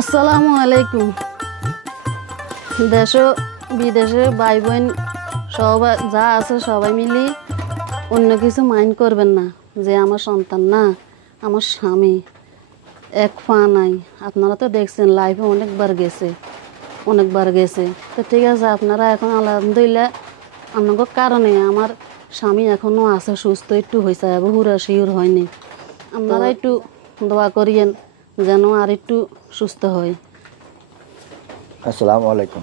আসসালামু আলাইকুম। দেশ বিদেশে ভাই বোন সবাই যা আছে সবাই মিলি অন্য কিছু মাইন্ড করবেন না যে আমার সন্তান না, আমার স্বামী এক পা নাই। আপনারা তো দেখছেন লাইফে অনেকবার গেছে। তো ঠিক আছে, আপনারা এখন আলহামদুলিল্লাহ আপনাদের কারণে আমার স্বামী এখনও আছে, সুস্থ একটু হয়েছে, হুরা শিওর হয়নি। আপনারা একটু দোয়া করিয়েন যেন আর একটু সুস্থ হয়। আসসালামু আলাইকুম।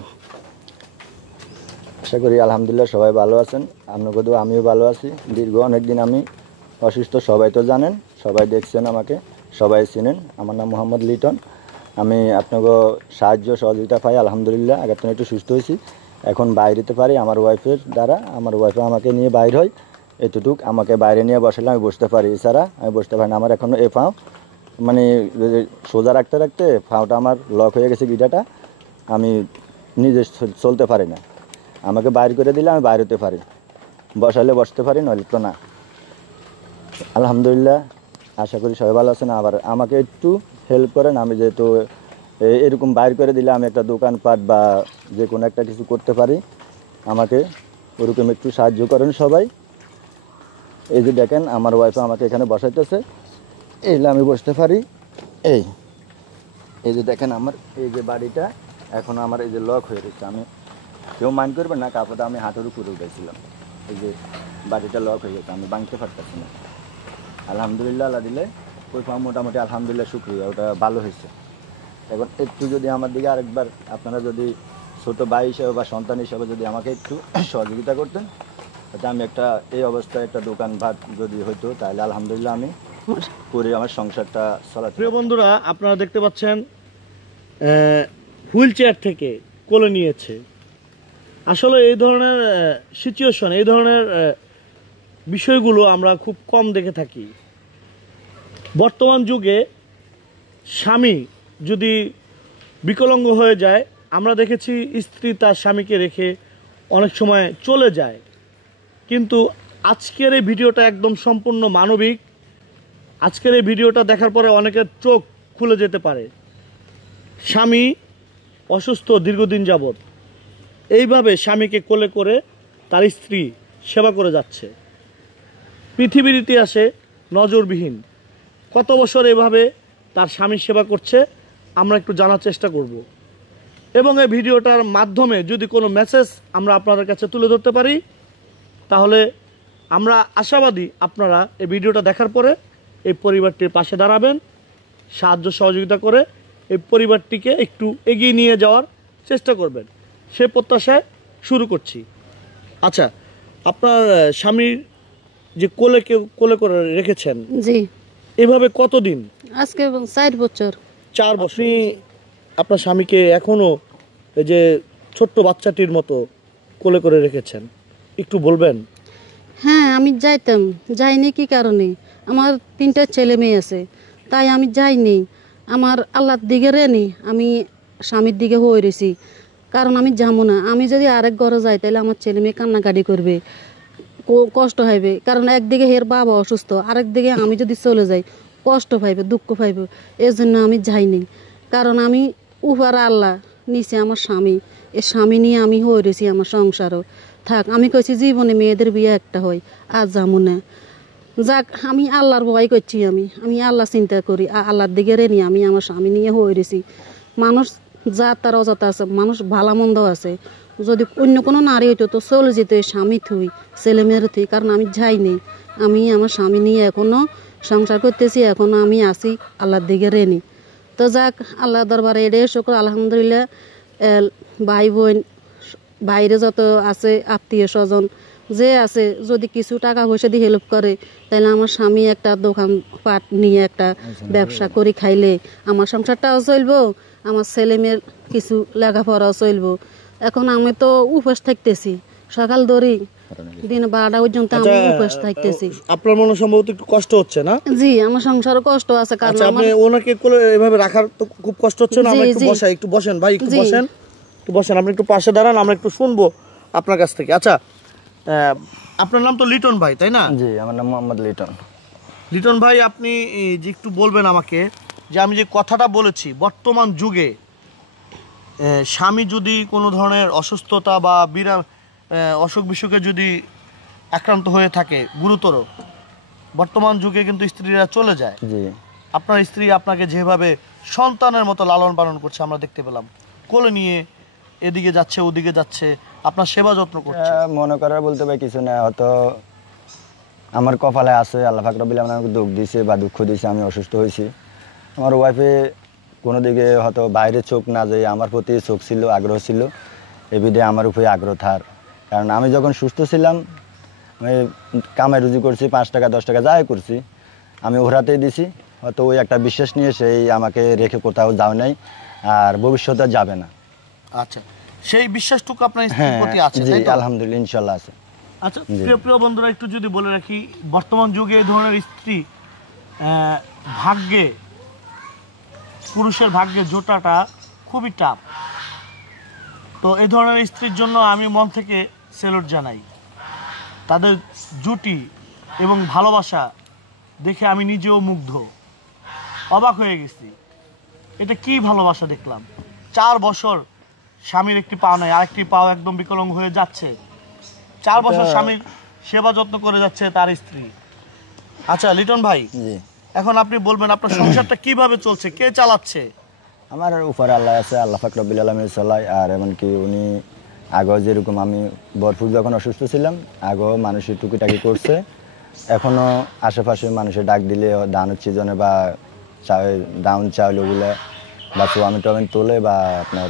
আশা করি আলহামদুলিল্লাহ সবাই ভালো আছেন। আপনাকে তো আমিও ভালো আছি। দীর্ঘ অনেকদিন আমি অসুস্থ, সবাই তো জানেন, সবাই দেখছেন, আমাকে সবাই চিনেন। আমার নাম মোহাম্মদ লিটন। আমি আপনাকে সাহায্য সহযোগিতা পাই আলহামদুলিল্লাহ। আগের থেকে একটু সুস্থ হয়েছি, এখন বাইরেতে পারি আমার ওয়াইফের দ্বারা। আমার ওয়াইফে আমাকে নিয়ে বাইর হয়, এতটুক আমাকে বাইরে নিয়ে বসালে আমি বসতে পারি, এছাড়া আমি বসতে পারি না। আমার এখনও এ পাও মানে সোজা রাখতে রাখতে পাওটা আমার লক হয়ে গেছে, গিটাটা আমি নিজে চলতে পারি না। আমাকে বাইর করে দিলে আমি বাইর হতে পারি, বসালে বসতে পারি, নইলে তো না। আলহামদুলিল্লাহ, আশা করি সবাই ভালো আছেন। আবার আমাকে একটু হেল্প করেন। আমি যেহেতু এরকম বাইর করে দিলে আমি একটা দোকানপাট বা যে কোনো একটা কিছু করতে পারি, আমাকে ওরকম একটু সাহায্য করেন সবাই। এই যে দেখেন আমার ওয়াইফ আমাকে এখানে বসাইতেছে, এইলে আমি বসতে পারি। এই যে দেখেন আমার এই যে বাড়িটা এখন আমার এই যে লক হয়ে রয়েছে। আমি কেউ মাইন্ড করবেন না, কাপড়টা আমি হাঁটুর উপরে উঠেছিলাম। এই যে বাড়িটা লক হয়ে গেছে, আমি ভাঙতে পারতেছি না। আলহামদুলিল্লাহ, আল্লাহ দিলে ওই পা মোটামুটি আলহামদুলিল্লাহ শুক্রিয়া, ওটা ভালো হয়েছে। এখন একটু যদি আমার দিকে আরেকবার আপনারা যদি ছোটো ভাই হিসেবে বা সন্তান হিসেবে যদি আমাকে একটু সহযোগিতা করতেন, তাতে আমি একটা এই অবস্থায় একটা দোকানপাট যদি হইতো, তাহলে আলহামদুলিল্লাহ আমি করে আমার সংসারটা চালাতে। প্রিয় বন্ধুরা, আপনারা দেখতে পাচ্ছেন হুইল চেয়ার থেকে কোলে নিয়েছে। আসলে এই ধরনের সিচুয়েশন, এই ধরনের বিষয়গুলো আমরা খুব কম দেখে থাকি। বর্তমান যুগে স্বামী যদি বিকলাঙ্গ হয়ে যায়, আমরা দেখেছি স্ত্রী তার স্বামীকে রেখে অনেক সময় চলে যায়। কিন্তু আজকের এই ভিডিওটা একদম সম্পূর্ণ মানবিক। আজকের এই ভিডিওটা দেখার পরে অনেকের চোখ খুলে যেতে পারে। স্বামী অসুস্থ দীর্ঘদিন যাবৎ, এইভাবে স্বামীকে কোলে করে তার স্ত্রী সেবা করে যাচ্ছে। পৃথিবীর ইতিহাসে নজরবিহীন কত বছর এভাবে তার স্বামীর সেবা করছে, আমরা একটু জানার চেষ্টা করব। এবং এই ভিডিওটার মাধ্যমে যদি কোনো মেসেজ আমরা আপনাদের কাছে তুলে ধরতে পারি, তাহলে আমরা আশাবাদী আপনারা এই ভিডিওটা দেখার পরে এই পরিবারটির পাশে দাঁড়াবেন, সাহায্য সহযোগিতা করে এই পরিবারটিকে একটু এগিয়ে নিয়ে যাওয়ার চেষ্টা করবেন, সে প্রত্যাশায় শুরু করছি। আচ্ছা, আপনার স্বামীর যে কোলে করে রেখেছেন, জি, এভাবে কতদিন? আজকে 4 বছর। 4 বছর। আপনি আপনার স্বামীকে এখনও এই যে ছোট্ট বাচ্চাটির মতো কোলে করে রেখেছেন, একটু বলবেন? হ্যাঁ, আমি যাইতাম, যাইনি কি কারণে, আমার 3টা ছেলে মেয়ে আছে, তাই আমি যাইনি। আমার আল্লাহর দিকে রেনি, আমি স্বামীর দিকে হয়ে রয়েছি, কারণ আমি যাবো না। আমি যদি আরেক ঘরে যাই তাহলে আমার ছেলে মেয়ে কান্নাকাটি করবে, কষ্ট হইবে, কারণ একদিকে হের বাবা অসুস্থ, আরেক দিকে আমি যদি চলে যাই কষ্ট পাইবে, দুঃখ পাইবে। এই জন্য আমি যাইনি, কারণ আমি উপরে আল্লাহ, নিচে আমার স্বামী, এই স্বামী নিয়ে আমি হয়ে রয়েছি, আমার সংসারও থাক। আমি কইছি জীবনে মেয়েদের বিয়ে একটা হয়, আর যাবো না। যাক, আমি আল্লাহর ভয় করছি, আমি আল্লাহ চিন্তা করি, আল্লাহর দিকে রেনি আমি আমার স্বামী নিয়ে হয়ে রয়েছি। মানুষ যা তার অজাতা আছে, মানুষ ভালো মন্দ আছে। যদি অন্য কোনো নারী হইতো তো চলে যেত এই স্বামী থুই, ছেলেমেয়ের থুই, কারণ আমি যাইনি। আমি আমার স্বামী নিয়ে এখনও সংসার করতেছি, এখনও আমি আছি আল্লাহর দিকে রেনি। তো যাক, আল্লাহ দরবারে এটাই শুকর আলহামদুলিল্লাহ। ভাই বোন বাইরে যত আছে আত্মীয় স্বজন যে আছে, যদি কিছু টাকা পয়সা দিয়ে হেল্প করে, তাহলে আমার স্বামী একটা দোকান পাট নিয়ে একটা ব্যবসা করে খাইলে আমার সংসারটাও চলবো, আমার ছেলে মেয়ের কিছু লেখাপড়াও চলবো। এখন আমি তো উপোস থাকতেছি, সকাল ধরি দিন 12টা পর্যন্ত আমি উপোস থাকতেছি। আপনার মনে সম্ভবত একটু কষ্ট হচ্ছে না? জি, আমার সংসারও কষ্ট আছে, কারণ আপনি ওনাকে কোলে এভাবে রাখার তো খুব কষ্ট হচ্ছে না? আমরা একটু বসাই, একটু বসেন ভাই, একটু বসেন, একটু বসেন, আপনি একটু পাশে দাঁড়ান, আমরা একটু শুনবো আপনার কাছ থেকে। আচ্ছা, আপনার নাম তো লিটন ভাই, তাই না? জি, আমার নাম মোহাম্মদ লিটন। লিটন ভাই, আপনি যে একটু বলবেন আমাকে যে আমি যে কথাটা বলেছি, বর্তমান যুগে স্বামী যদি কোনো ধরনের অসুস্থতা বা অসুখ বিসুখে যদি আক্রান্ত হয়ে থাকে গুরুতর, বর্তমান যুগে কিন্তু স্ত্রীরা চলে যায়। জি। আপনার স্ত্রী আপনাকে যেভাবে সন্তানের মতো লালন পালন করছে আমরা দেখতে পেলাম, কোলে নিয়ে এদিকে যাচ্ছে ওদিকে যাচ্ছে, আপনার সেবা যত্ন করছে। মনে করার বলতে ভাই কিছু না, হয়তো আমার কপালে আছে, আল্লাহ পাক রব্বুল আলামিন আমাকে দুঃখ দিয়েছে বা দুঃখ দিয়েছে, আমি অসুস্থ হয়েছি। আমার ওয়াইফে কোনো দিকে হয়তো বাইরে চোখ না যায়, আমার প্রতি চোখ ছিল, আগ্রহ ছিল, এবিধে আমার উপরে আগ্রহ থার। কারণ আমি যখন সুস্থ ছিলাম, আমি কামাই রুজি করছি, 5 টাকা 10 টাকা যাই করছি, আমি ওরাতেই দিছি। হয়তো ওই একটা বিশ্বাস নিয়ে সেই আমাকে রেখে কোথাও যাও নাই, আর ভবিষ্যতে যাবে না। আচ্ছা, সেই বিশ্বাসটুকু আপনার স্ত্রীর প্রতি আছে? জি, তাই তো? আলহামদুলিল্লাহ, ইনশাল্লাহ আছে। আচ্ছা, প্রিয় প্রিয় বন্ধুরা, একটু যদি বলে রাখি, বর্তমান যুগে এই ধরনের স্ত্রী ভাগ্যে, পুরুষের ভাগ্যে জোটাটা খুবই টাফ। তো এই ধরনের স্ত্রীর জন্য আমি মন থেকে স্যালুট জানাই। তাদের জুটি এবং ভালোবাসা দেখে আমি নিজেও মুগ্ধ, অবাক হয়ে গেছি। এটা কি ভালোবাসা দেখলাম! 4 বছর স্বামীর একটি পা নাই, আরেকটি পাও একদম বিকলাঙ্গ হয়ে যাচ্ছে। 4 বছর স্বামীর সেবা যত্ন করে যাচ্ছে তার স্ত্রী। আচ্ছা লিটন ভাই, এখন আপনি বলবেন আপনার সংসারটা কিভাবে চলছে, কে চালাচ্ছে? আমার উপরে আল্লাহ আছে, আল্লাহ পাক রব্বুল আলামিন চালায়। আর এমনকি উনি আগেও যেরকম, আমি ভরপুর যখন অসুস্থ ছিলাম, আগেও মানুষের টুকিটাকি করছে, এখনও আশেপাশে মানুষের ডাক দিলে ধানের সিজনে বা ডাউন চাউল ওগুলো বা চোয়ামি টোয়ামি তোলে, বা আপনার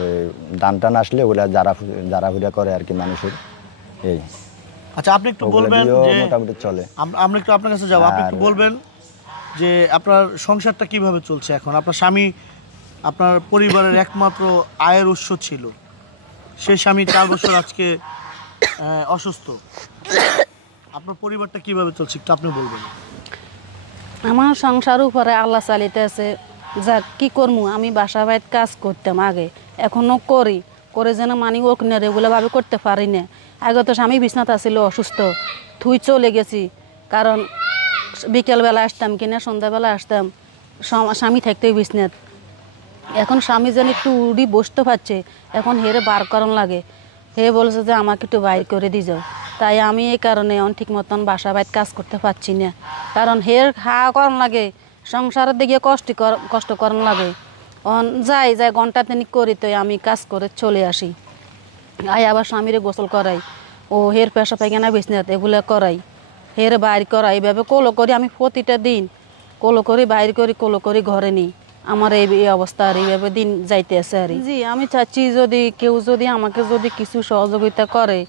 ধান টান আসলে ওগুলা যারা হুড়া করে আর কি মানুষের। এই আচ্ছা, আপনি একটু বলবেন যে মোটামুটি চলে। আমরা একটু আপনার কাছে যাবো, আপনি একটু বলবেন যে আপনার সংসারটা কিভাবে চলছে এখন? আপনার স্বামী আপনার পরিবারের একমাত্র আয়ের উৎস ছিল, সেই স্বামী 4 বছর আজকে অসুস্থ। আপনার পরিবারটা কিভাবে চলছে একটু আপনি বলবেন। আমার সংসার উপরে আল্লাহ চালিতে আছে। যা কি করবো, আমি বাসা বাড়িতে কাজ করতাম আগে, এখনও করে যেন মানি ওক না রেগুলারভাবে করতে পারি না। আগে তো স্বামী বিছনাতে আসছিল অসুস্থ, থুই চলে গেছি, কারণ বিকেলবেলা আসতাম কিনা সন্ধ্যাবেলা আসতাম, স্বামী থাকতেই বিছনাত। এখন স্বামী যেন একটু উড়ি বসতে পারছে, এখন হেরে বার করান লাগে। হে বলছে যে আমাকে একটু বাইর করে দিয়ে যাও। তাই আমি এই কারণে ঠিক মতন বাসা বাড়িতে কাজ করতে পারছি না, কারণ হের খাওয়া করান লাগে, সংসারের দিকে কষ্ট করান লাগে। যাই ঘন্টা 3 করি, তো আমি কাজ করে চলে আসি, আবার স্বামীরে গোসল করাই, ও হের পেশা পায়খানা বিছনাত এগুলো করাই, হের বাইর করাই, এইভাবে কোলো করি আমি প্রতিটা দিন, কোলো করি বাইর করি, কোলো করি ঘরে নিই। আমার এই অবস্থা আর এইভাবে দিন যাইতে আছে আর। জি, আমি চাচ্ছি যদি কেউ যদি আমাকে যদি কিছু সহযোগিতা করে,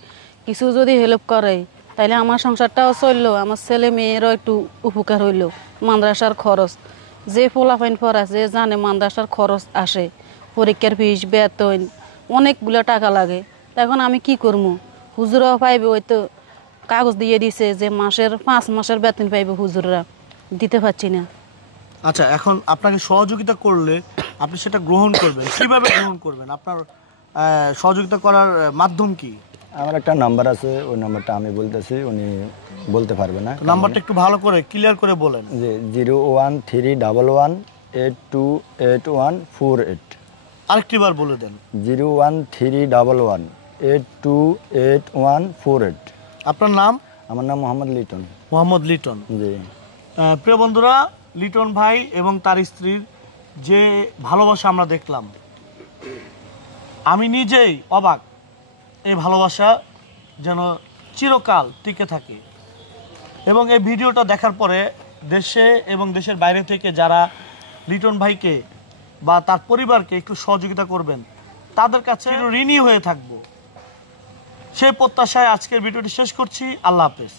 কিছু যদি হেল্প করে, তাইলে আমার সংসারটাও চললো, আমার ছেলে মেয়েরও একটু উপকার হইল। মাদ্রাসার খরচ, যে ফোলাফাইন পড়ায় যে জানে মাদ্রাসার খরচ আসে, পরীক্ষার ফিস, বেতন, অনেকগুলো টাকা লাগে। তখন আমি কি করবো? হুজুরাও পাইবে, ওই তো কাগজ দিয়ে দিছে যে 5 মাসের বেতন পাইবে, হুজুররা দিতে পারছি না। আচ্ছা, এখন আপনাকে সহযোগিতা করলে আপনি সেটা গ্রহণ করবেন, কিভাবে গ্রহণ করবেন? আপনার সহযোগিতা করার মাধ্যম কি? আমার একটা নাম্বার আছে, ওই নাম্বারটা আমি বলতেছি, উনি বলতে পারবে না। নাম্বারটা একটু ভালো করে ক্লিয়ার করে বলেন। যে 01311812848। আরেকটি বার বলে দেন। 01311828148। আপনার নাম? আমার নাম মোহাম্মদ লিটন। মোহাম্মদ লিটন। জি। প্রিয় বন্ধুরা, লিটন ভাই এবং তার স্ত্রীর যে ভালোবাসা আমরা দেখলাম, আমি নিজেই অবাক। এই ভালোবাসা যেন চিরকাল টিকে থাকে। এবং এই ভিডিওটা দেখার পরে দেশে এবং দেশের বাইরে থেকে যারা লিটন ভাইকে বা তার পরিবারকে একটু সহযোগিতা করবেন, তাদের কাছে ঋণী হয়ে থাকবো, সেই প্রত্যাশায় আজকের ভিডিওটি শেষ করছি। আল্লাহ হাফেজ।